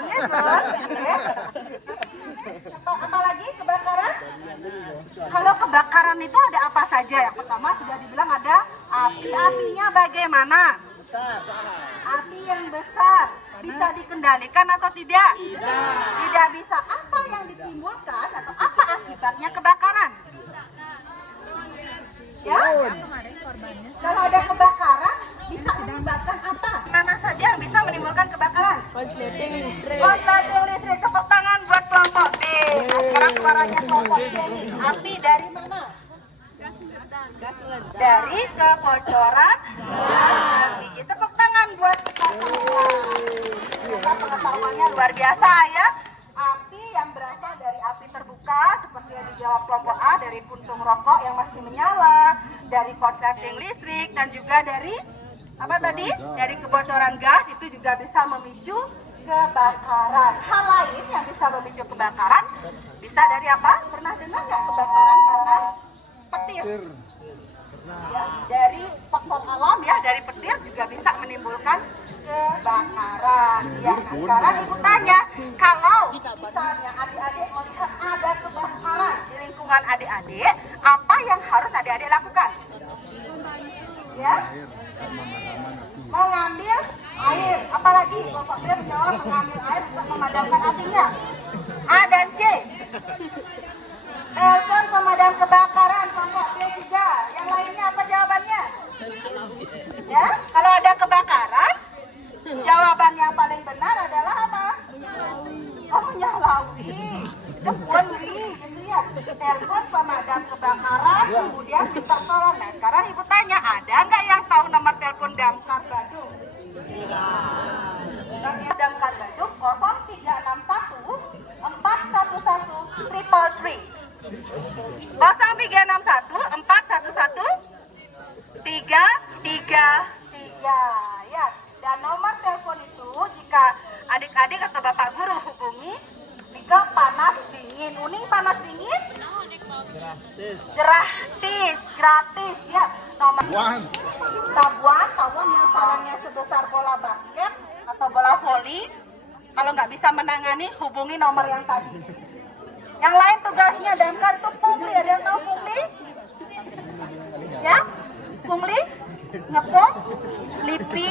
bilangnya Gus. Apalagi kebakaran? Kalau kebakaran itu ada apa saja? Yang pertama sudah dibilang ada api. Apinya bagaimana? Api yang besar bisa dikendalikan atau tidak? Tidak bisa. Apa yang ditimbulkan atau apa akibatnya kebakaran? Ya? Kalau ada kebakaran bisa menyebabkan apa? Mana saja yang bisa menimbulkan kebakaran? Konsleting listrik. Tepuk tangan buat kelompok B. Nah, sekarang suaranya kelompok C nih. Api dari mana? Dari kebocoran gas. Tepuk tangan buat kita. Pengetahuannya luar biasa ya. Api yang berasal dari api terbuka seperti yang dijawab kelompok A, dari puntung rokok yang masih menyala, dari korsleting listrik, dan juga dari apa tadi? Dari kebocoran gas itu juga bisa memicu kebakaran. Hal lain yang bisa memicu kebakaran bisa dari apa? Pernah dengar nggak kebakaran karena petir? Ya, dari faktor alam ya, dari petir juga bisa menimbulkan kebakaran. Ya, nah sekarang ibu tanya, kalau misalnya adik-adik melihat ada kebakaran di lingkungan adik-adik, apa yang harus adik-adik lakukan? Ya, mengambil air. Apalagi kelompok B menjawab mengambil air untuk memadamkan apinya. A dan C. Telepon pemadam kebakaran kelompok B juga. Yang lainnya apa jawabannya? Ya, kalau ada kebakaran, jawaban yang paling benar adalah apa? Oh, menyalaui. Depunri, gitu ya. Telepon pemadam kebakaran, kemudian minta tolong. Nah, sekarang ibu tanya, ada nggak yang tahu nomor telepon damkar Badung? Damkar Badung 0361 411 333. 0361 411 333 ya. Dan nomor telepon itu jika adik-adik atau bapak guru hubungi jika panas dingin. Uning panas dingin? Gratis ya. Nomor tabuan yang sarangnya sebesar bola basket atau bola voli. Kalau nggak bisa menangani, hubungi nomor yang tadi. Yang lain tugasnya damkar itu pungli. Ada yang tahu pungli? Ya? Pungli? Ngepung? Lipi.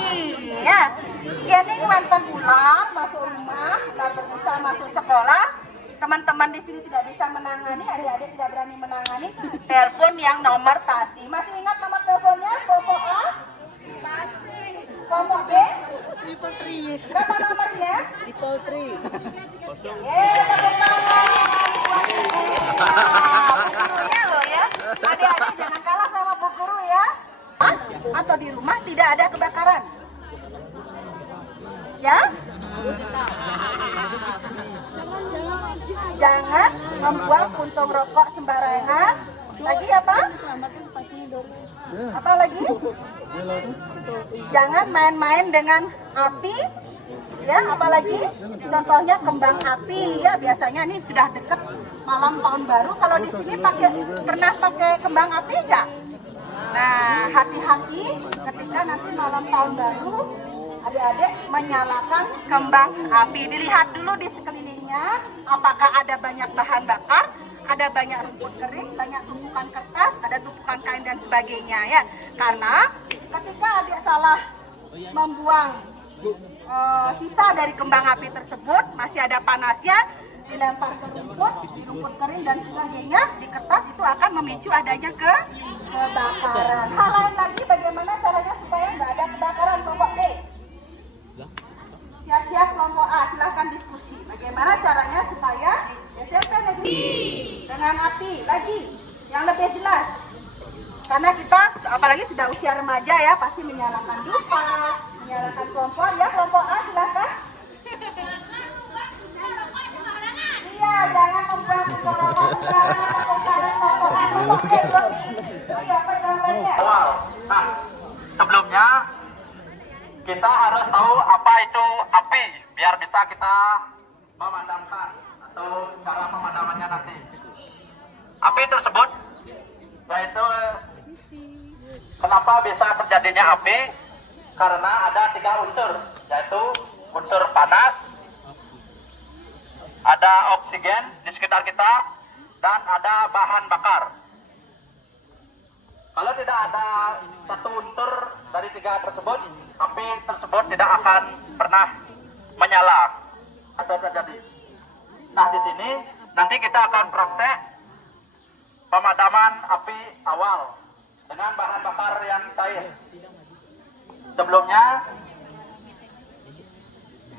Ya. Ini mantan ular masuk rumah, ular berbisa masuk sekolah. Teman-teman di sini tidak bisa menangani, adik-adik tidak berani menangani. Telepon yang nomor tadi. Masih ingat nomor teleponnya? Kelompok A? Masih. Kelompok B? Triple 3. Berapa nomornya? Triple 3. Tepuk tangan. Bukunya loh ya. Adik-adik jangan kalah sama bu guru ya. Atau di rumah tidak ada kebakaran. Ya? Jangan membuang puntung rokok sembarangan. Lagi apa? Apa lagi? Jangan main-main dengan api. Ya, apalagi contohnya kembang api ya, biasanya ini sudah dekat malam tahun baru. Kalau di sini pernah pakai kembang api enggak? Nah, hati-hati ketika nanti malam tahun baru adik-adik menyalakan kembang api. Dilihat dulu di sekelilingnya apakah ada banyak bahan bakar, ada banyak rumput kering, banyak tumpukan kertas, ada tumpukan kain dan sebagainya ya. Karena ketika adik salah membuang sisa dari kembang api tersebut, masih ada panasnya, dilempar ke rumput, di rumput kering dan sebagainya, di kertas, itu akan memicu adanya kebakaran. Hal lain lagi, bagaimana caranya supaya nggak ada kebakaran kelompok B? Siap-siap kelompok A, silahkan diskusi. Bagaimana caranya supaya SMP negeri dengan api lagi yang lebih jelas? Karena kita, apalagi sudah usia remaja ya, pasti menyalakan dupa, menyalakan kompor ya. Kelompok A silahkan. Iya, jangan membuang kompor rokok. Apa jawabannya? Nah, sebelumnya kita harus tahu apa itu api biar bisa kita memadamkan atau cara pemadamannya nanti. Api tersebut yaitu kenapa bisa terjadinya api? Karena ada 3 unsur, yaitu unsur panas, ada oksigen di sekitar kita, dan ada bahan bakar. Kalau tidak ada satu unsur dari tiga tersebut, api tersebut tidak akan pernah menyala atau terjadi. Nah, di sini nanti kita akan praktek pemadaman api awal dengan bahan bakar yang cair. Sebelumnya,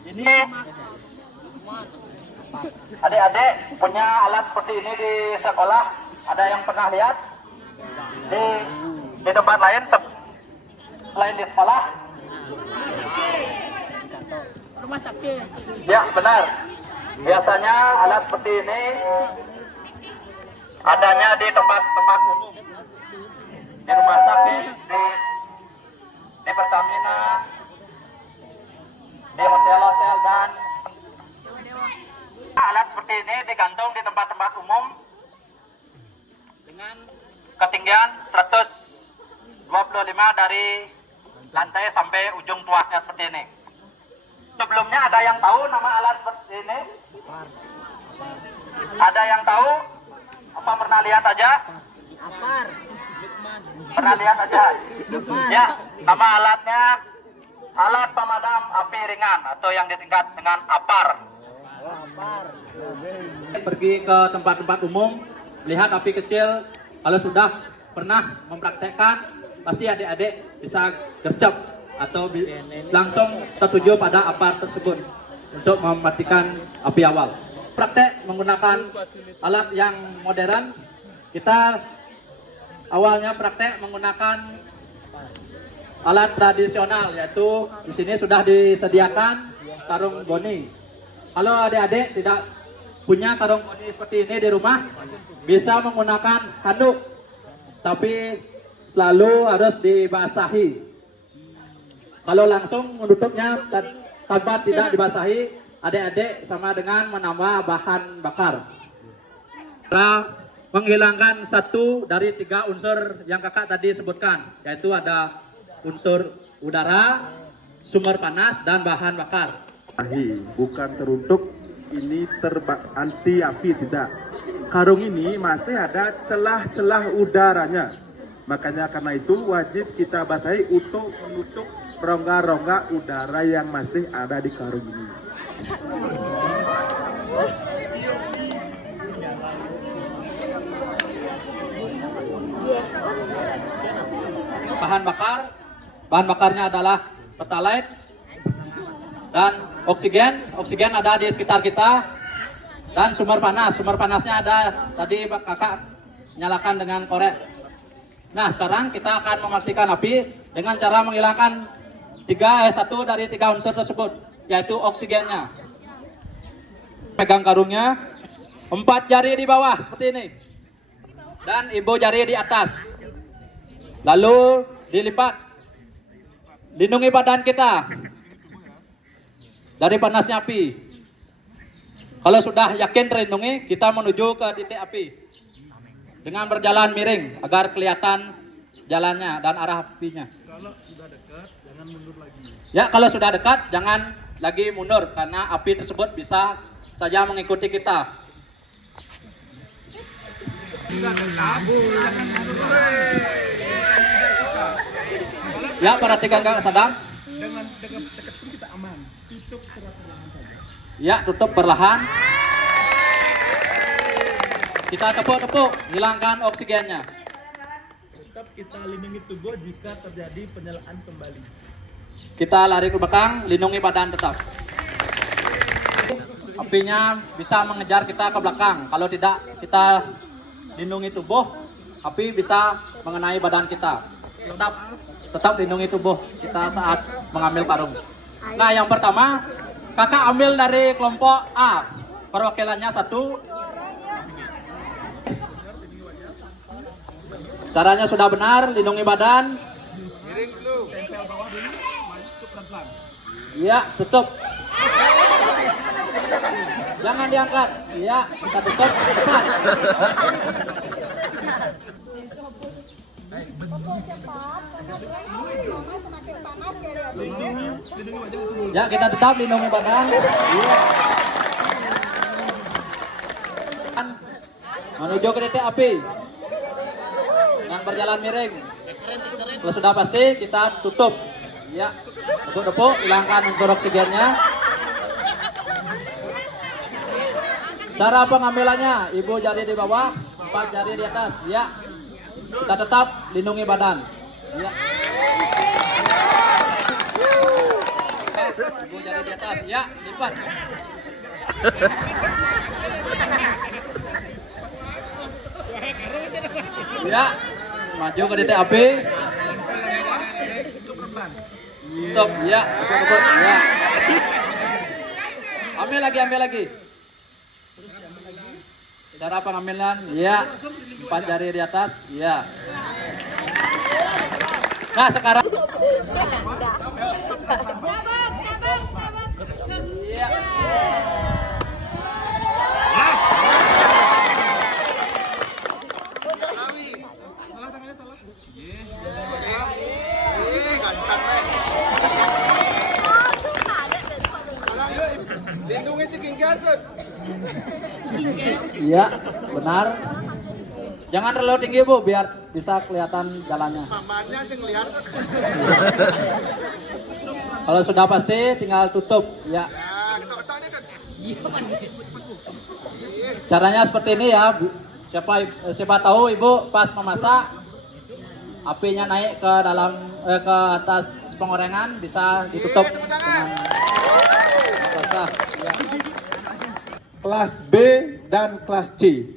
ini adik-adik punya alat seperti ini di sekolah. Ada yang pernah lihat di tempat lain selain di sekolah? Rumah sakit. Ya, benar. Biasanya alat seperti ini adanya di tempat-tempat umum, di rumah sakit, di Pertamina, di hotel-hotel, dan alat seperti ini digantung di tempat-tempat umum dengan ketinggian 125 dari lantai sampai ujung tuasnya seperti ini. Sebelumnya ada yang tahu nama alat seperti ini? Ada yang tahu? Apa pernah lihat aja? Apar. Pernah lihat aja? Ya, nama alatnya alat pemadam api ringan atau yang disingkat dengan APAR. Pergi ke tempat-tempat umum, lihat api kecil. Kalau sudah pernah mempraktekkan, pasti adik-adik bisa gercep atau langsung tertuju pada APAR tersebut untuk mematikan api awal. Praktek menggunakan alat yang modern. Kita awalnya praktek menggunakan alat tradisional, yaitu di sini sudah disediakan karung goni. Kalau adik-adik tidak punya karung goni seperti ini di rumah, bisa menggunakan handuk, tapi selalu harus dibasahi. Kalau langsung menutupnya tanpa tidak dibasahi, adik-adik sama dengan menambah bahan bakar. Cara menghilangkan satu dari tiga unsur yang kakak tadi sebutkan, yaitu ada unsur udara, sumber panas, dan bahan bakar. Bukan teruntuk ini anti api, tidak. Karung ini masih ada celah-celah udaranya. Makanya karena itu wajib kita basahi untuk menutup rongga-rongga udara yang masih ada di karung ini. Bahan bakarnya adalah pertalite dan oksigen ada di sekitar kita, dan sumber panasnya ada tadi kakak nyalakan dengan korek. Nah, sekarang kita akan mematikan api dengan cara menghilangkan satu dari tiga unsur tersebut, yaitu oksigennya. Pegang karungnya, 4 jari di bawah seperti ini dan ibu jari di atas, lalu dilipat, lindungi badan kita dari panasnya api. Kalau sudah yakin terlindungi, kita menuju ke titik api dengan berjalan miring agar kelihatan jalannya dan arah apinya. Kalau sudah dekat, jangan mundur lagi. Ya, kalau sudah dekat, jangan lagi mundur karena api tersebut bisa saja mengikuti kita. Ya, perhatikan Kak Sadam. Dengan dekat pun kita aman. Tutup secara perlahan saja. Ya, tutup perlahan. Kita tepuk-tepuk, hilangkan oksigennya. Tetap kita lindungi tubuh jika terjadi penyalaan kembali. Kita lari ke belakang, lindungi badan tetap. Apinya bisa mengejar kita ke belakang. Kalau tidak kita lindungi tubuh, api bisa mengenai badan kita. Tetap lindungi tubuh kita saat mengambil karung. Nah, yang pertama, kakak ambil dari kelompok A. Perwakilannya 1. Caranya sudah benar, lindungi badan. Iya, tutup. Jangan diangkat. Iya, kita tutup. Cepat. Ya, kita tetap lindungi badan. Iya. menuju ke titik api dengan berjalan miring. Kalau sudah pasti kita tutup. Ya, tepuk-tepuk, hilangkan unsur oksigennya. Cara pengambilannya, ibu jari di bawah, 4 jari di atas. Ya, kita tetap lindungi badan. Ya. Ibu jari di atas. Ya, lipat. Ya, maju ke titik api. Stop, ya, tepuk-tepuk. Ya. Ambil lagi. Cara pengambilan, ya, 4 jari di atas, ya. Nah sekarang, ya. Lindungi si King Garden. Iya, benar. Jangan terlalu tinggi Bu, biar bisa kelihatan jalannya. Mamanya sih ngeliat. Kalau sudah pasti, tinggal tutup. Ya. Ya, ketok-ketok ini kan. Caranya seperti ini ya. Siapa tahu Ibu pas memasak, apinya naik ke dalam ke atas pengorengan, bisa ditutup dengan basah. Ya. Kelas B dan kelas C.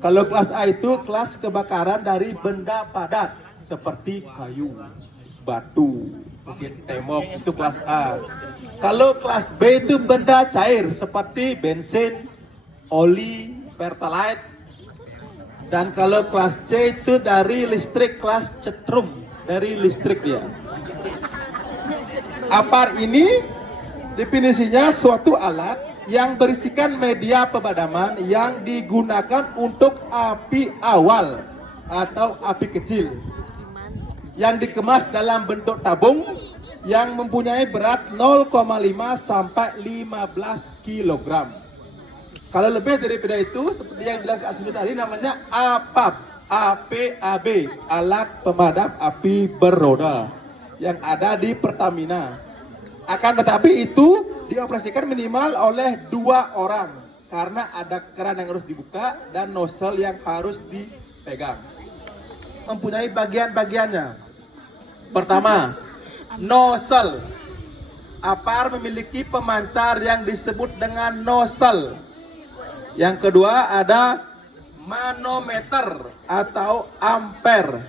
Kalau kelas A itu kelas kebakaran dari benda padat seperti kayu, batu, mungkin tembok, itu kelas A. Kalau kelas B itu benda cair seperti bensin, oli, pertalite. Dan kalau kelas C itu dari listrik, kelas cetrum, dari listrik ya. APAR ini definisinya suatu alat yang berisikan media pemadaman yang digunakan untuk api awal atau api kecil yang dikemas dalam bentuk tabung yang mempunyai berat 0,5 sampai 15 kg. Kalau lebih daripada itu, seperti yang bilang Kak Suni tadi, namanya APAB, APAB, alat pemadam api beroda yang ada di Pertamina. Akan tetapi itu dioperasikan minimal oleh 2 orang karena ada keran yang harus dibuka dan nozzle yang harus dipegang. Mempunyai bagian-bagiannya. Pertama, nozzle. APAR memiliki pemancar yang disebut dengan nozzle. Yang kedua ada manometer atau ampere.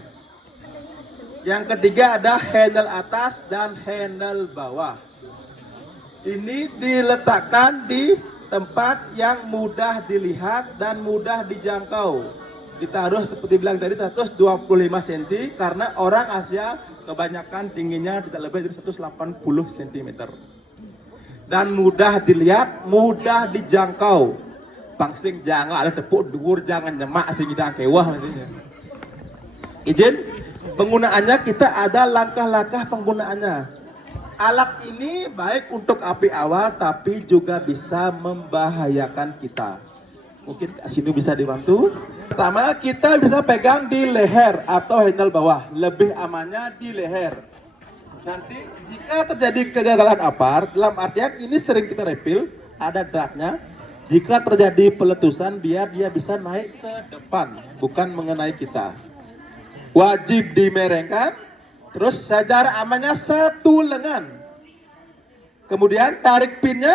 Yang ketiga ada handle atas dan handle bawah. Ini diletakkan di tempat yang mudah dilihat dan mudah dijangkau. Ditaruh seperti bilang tadi 125 cm karena orang Asia kebanyakan tingginya tidak lebih dari 180 cm. Dan mudah dilihat, mudah dijangkau. Pangsing jangan ada tepuk dhuwur, jangan nyemak sing hidang kewah maksudnya. Izin penggunaannya, kita ada langkah-langkah penggunaannya. Alat ini baik untuk api awal tapi juga bisa membahayakan kita. Mungkin sini bisa dibantu. Pertama, kita bisa pegang di leher atau handle bawah. Lebih amannya di leher. Nanti jika terjadi kegagalan APAR, dalam artian ini sering kita refill, ada draknya. Jika terjadi peletusan, biar dia bisa naik ke depan, bukan mengenai kita. Wajib dimerengkan. Terus jarak amannya 1 lengan. Kemudian tarik pinnya,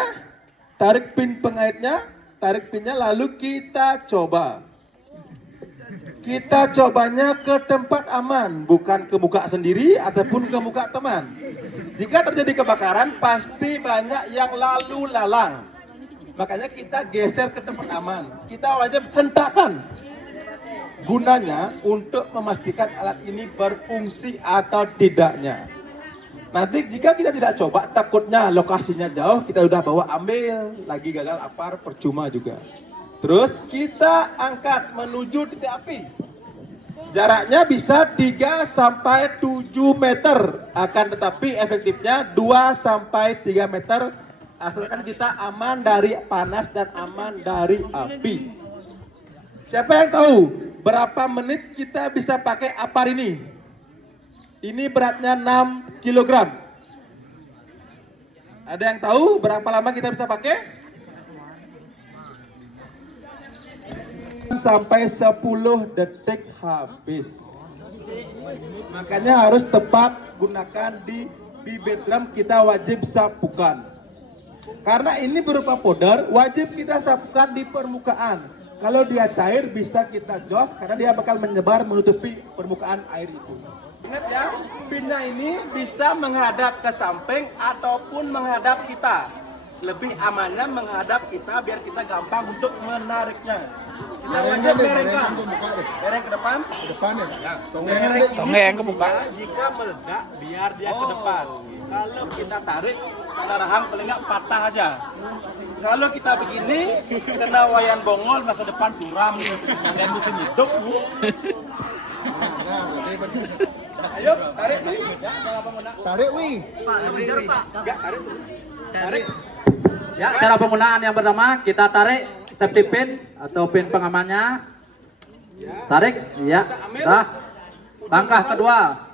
tarik pin pengaitnya, tarik pinnya, lalu kita coba. Kita cobanya ke tempat aman, bukan ke muka sendiri ataupun ke muka teman. Jika terjadi kebakaran, pasti banyak yang lalu lalang. Makanya kita geser ke tempat aman. Kita wajib hentakan. Gunanya untuk memastikan alat ini berfungsi atau tidaknya. Nanti jika kita tidak coba, takutnya lokasinya jauh, kita udah bawa ambil, lagi gagal APAR, percuma juga. Terus kita angkat menuju titik api. Jaraknya bisa 3 sampai 7 meter, akan tetapi efektifnya 2 sampai 3 meter, asalkan kita aman dari panas dan aman dari api. Siapa yang tahu berapa menit kita bisa pakai apar ini? Ini beratnya 6 kg. Ada yang tahu berapa lama kita bisa pakai? Sampai 10 detik habis. Makanya harus tepat gunakan di bibit drum, kita wajib sapukan. Karena ini berupa powder, wajib kita sapukan di permukaan. Kalau dia cair bisa kita jos karena dia bakal menyebar menutupi permukaan air itu. Ingat ya, pinnya ini bisa menghadap ke samping ataupun menghadap kita. Lebih amannya menghadap kita biar kita gampang untuk menariknya. Kita wajib merengkan. Mereng ke depan. Ke depan ya. Mereng ke muka. Jika meledak biar dia ke depan. Kalau kita tarik, kena rahang paling nggak patah aja. Kalau kita begini, kena wayan bongol masa depan suram dan musim hidup. Ayo, tarik nih. Tarik wih. Tarik. Ya, cara penggunaan yang pertama kita tarik safety pin atau pin pengamannya. Tarik, ya, sudah. Langkah kedua,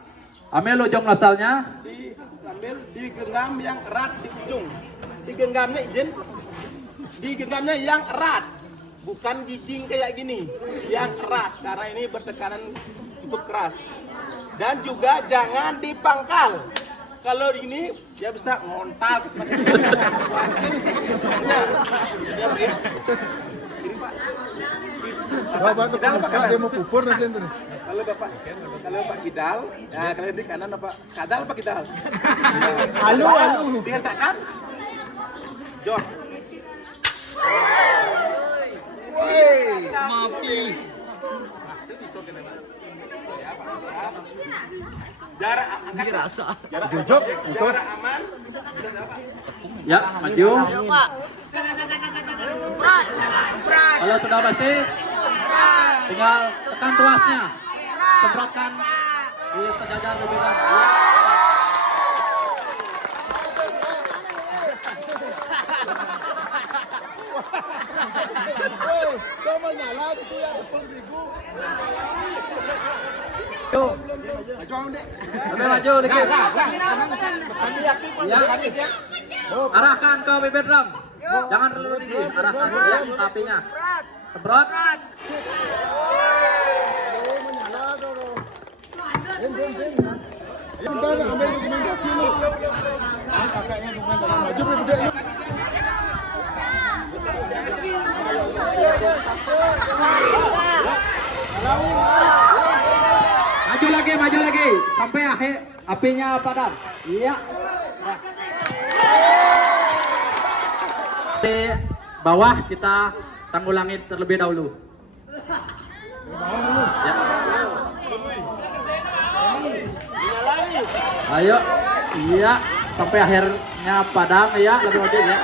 ambil ujung nosalnya. Diambil, digenggam yang erat di ujung. Digenggamnya izin. Digenggamnya yang erat, bukan giding kayak gini. Yang erat karena ini bertekanan cukup keras. Dan juga jangan dipangkal. Kalau ini dia bisa ngontak seperti ini. Bapak dia mau pupur nanti itu. Kalau Bapak Kidal, ya kalau di kanan Bapak Kadal apa Kidal? Alu. Dihentakkan. Jos. Mapi. Jarak angkat. Jojok, betul. Jarak aman. Ya, maju. Kalau sudah pasti, tinggal tekan tuasnya, semprotkan di sejajar bibiran. Kau menyala itu ya depan ribu. Maju dek. Lebih maju dikit. Ya. Arahkan ke bibir drum. Jangan terlalu tinggi. Arahkan ya apinya. Semprot. Ambil rekomendasi lu. Kakaknya bukan dalam maju gede lu. Maju lagi sampai akhir apinya padam. Iya. Di bawah kita tanggulangi terlebih dahulu. Ya. Ayo, iya sampai akhirnya padam ya, lebih maju ya.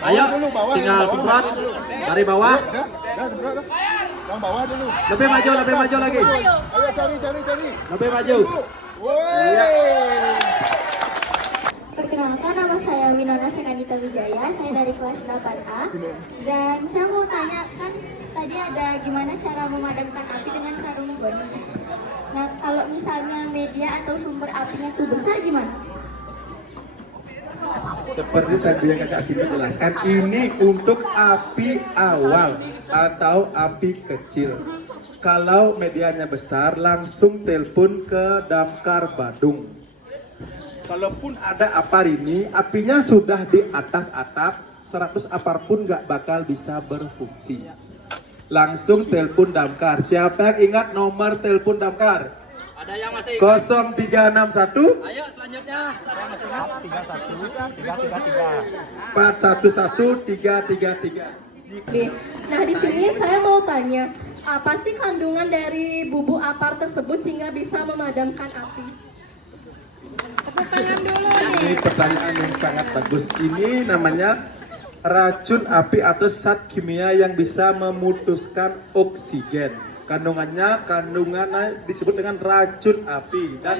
Ayo, tinggal semprot dari bawah. Yang bawah dulu. Lebih maju lagi. Ayo cari. Lebih maju. Iya. Perkenalkan, nama saya Winona Sekandita Wijaya, saya dari kelas 8A. Dan saya mau tanya, kan tadi ada gimana cara memadamkan api dengan karung boni. Nah, kalau misalnya media atau sumber apinya itu besar gimana? Seperti tadi yang kakak sini jelaskan, ini untuk api awal atau api kecil. Kalau medianya besar, langsung telepon ke Damkar Badung. Kalaupun ada apar ini, apinya sudah di atas atap, 100 apar pun nggak bakal bisa berfungsi. Langsung telepon Damkar. Siapa yang ingat nomor telepon Damkar? Ada yang masih ingat? 0361 Ayo selanjutnya. Ada yang masih ingat? 411333. Oke. Nah, di sini saya mau tanya, apa sih kandungan dari bubuk apar tersebut sehingga bisa memadamkan api? Ini pertanyaan yang sangat bagus. Ini namanya racun api atau zat kimia yang bisa memutuskan oksigen. Kandungannya disebut dengan racun api dan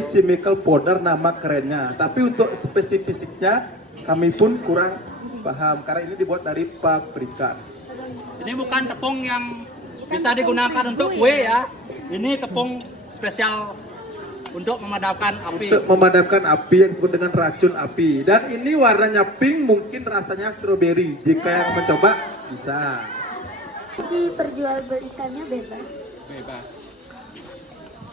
Chemical powder nama kerennya. Tapi untuk spesifiknya kami pun kurang paham karena ini dibuat dari pabrikan. Ini bukan tepung yang bisa digunakan untuk kue ya. Ini tepung spesial untuk memadamkan api. Untuk memadamkan api yang disebut dengan racun api. Dan ini warnanya pink, mungkin rasanya stroberi. Jika yang mencoba bisa. Diperjualbelikannya bebas. Bebas.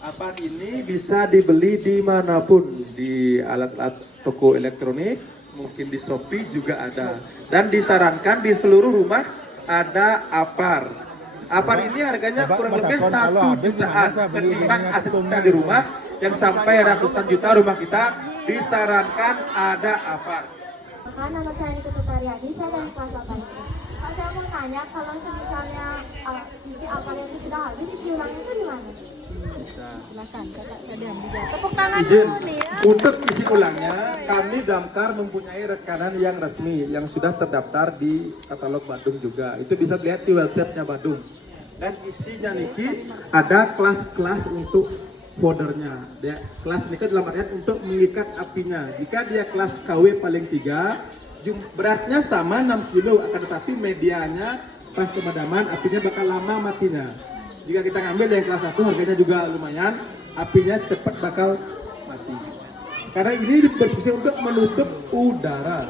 Apa ini bisa dibeli dimanapun, di alat-alat toko elektronik, mungkin di Shopee juga ada. Dan disarankan di seluruh rumah ada apar. Apar ini harganya kurang lebih 1 jutaan. Ketimbang aset kita di rumah yang sampai ratusan juta rumah kita, disarankan ada apar. Nama saya Nita Sutariadi, saya dari kelas 8. Saya mau tanya, kalau misalnya isi apar yang sudah habis, isi ulangnya itu di mana? Silakan Kakak Sadam dijawab. Tepuk tangan Izin, dulu nih ya. untuk isi ulangnya, kami Damkar mempunyai rekanan yang resmi, yang sudah terdaftar di katalog Badung juga. Itu bisa dilihat di websitenya Badung. Dan isinya niki ada kelas-kelas untuk powdernya. Kelas ini kan dalam artian untuk mengikat apinya. Jika dia kelas KW paling 3, beratnya sama 6 kilo, akan tetapi medianya pas pemadaman apinya bakal lama matinya. Jika kita ngambil yang kelas 1 harganya juga lumayan, apinya cepat bakal mati. Karena ini berfungsi untuk menutup udara.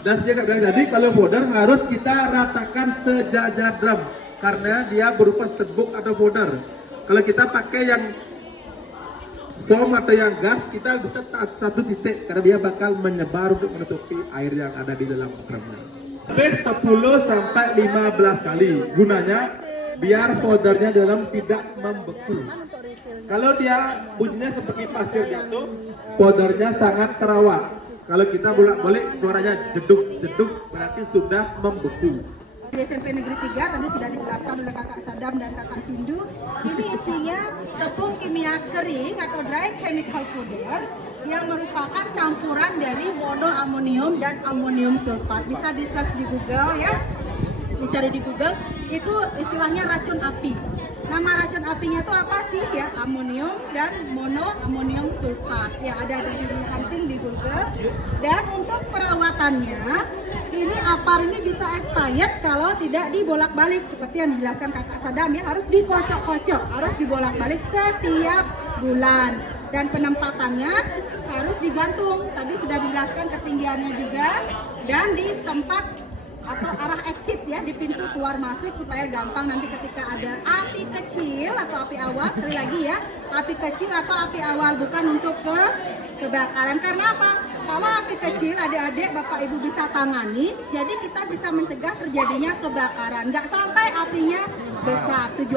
Dan jadi kalau powder harus kita ratakan sejajar drum karena dia berupa serbuk atau powder. Kalau kita pakai yang foam atau yang gas, kita bisa satu titik karena dia bakal menyebar untuk menutupi air yang ada di dalam drumnya. 10 sampai 15 kali. Gunanya biar powdernya dalam tidak membeku. Kalau dia bunyinya seperti pasir jatuh, powdernya sangat terawat. Kalau kita bolak-balik suaranya jeduk-jeduk berarti sudah membeku. Di SMP Negeri 3 tadi sudah dijelaskan oleh Kakak Sadam dan Kakak Sindu. Ini isinya tepung kimia kering atau dry chemical powder yang merupakan campuran dari monoamonium dan amonium sulfat. Bisa di search di Google ya, dicari di Google. Itu istilahnya racun api. Nama racun apinya itu apa sih ya? Amonium dan monoamonium sulfat. Ya ada di hunting di Google. Dan untuk perawatannya, ini apar ini bisa expired kalau tidak dibolak-balik seperti yang dijelaskan Kakak Sadam ya, harus dikocok-kocok, harus dibolak-balik setiap bulan dan penempatannya harus digantung. Tadi sudah dijelaskan ketinggiannya juga dan di tempat atau arah exit ya, di pintu keluar masuk supaya gampang nanti ketika ada api kecil atau api awal, sekali lagi ya, api kecil atau api awal, bukan untuk kebakaran. Karena apa? Kalau api kecil adik-adik Bapak Ibu bisa tangani, jadi kita bisa mencegah terjadinya kebakaran, nggak sampai apinya besar. Tujuan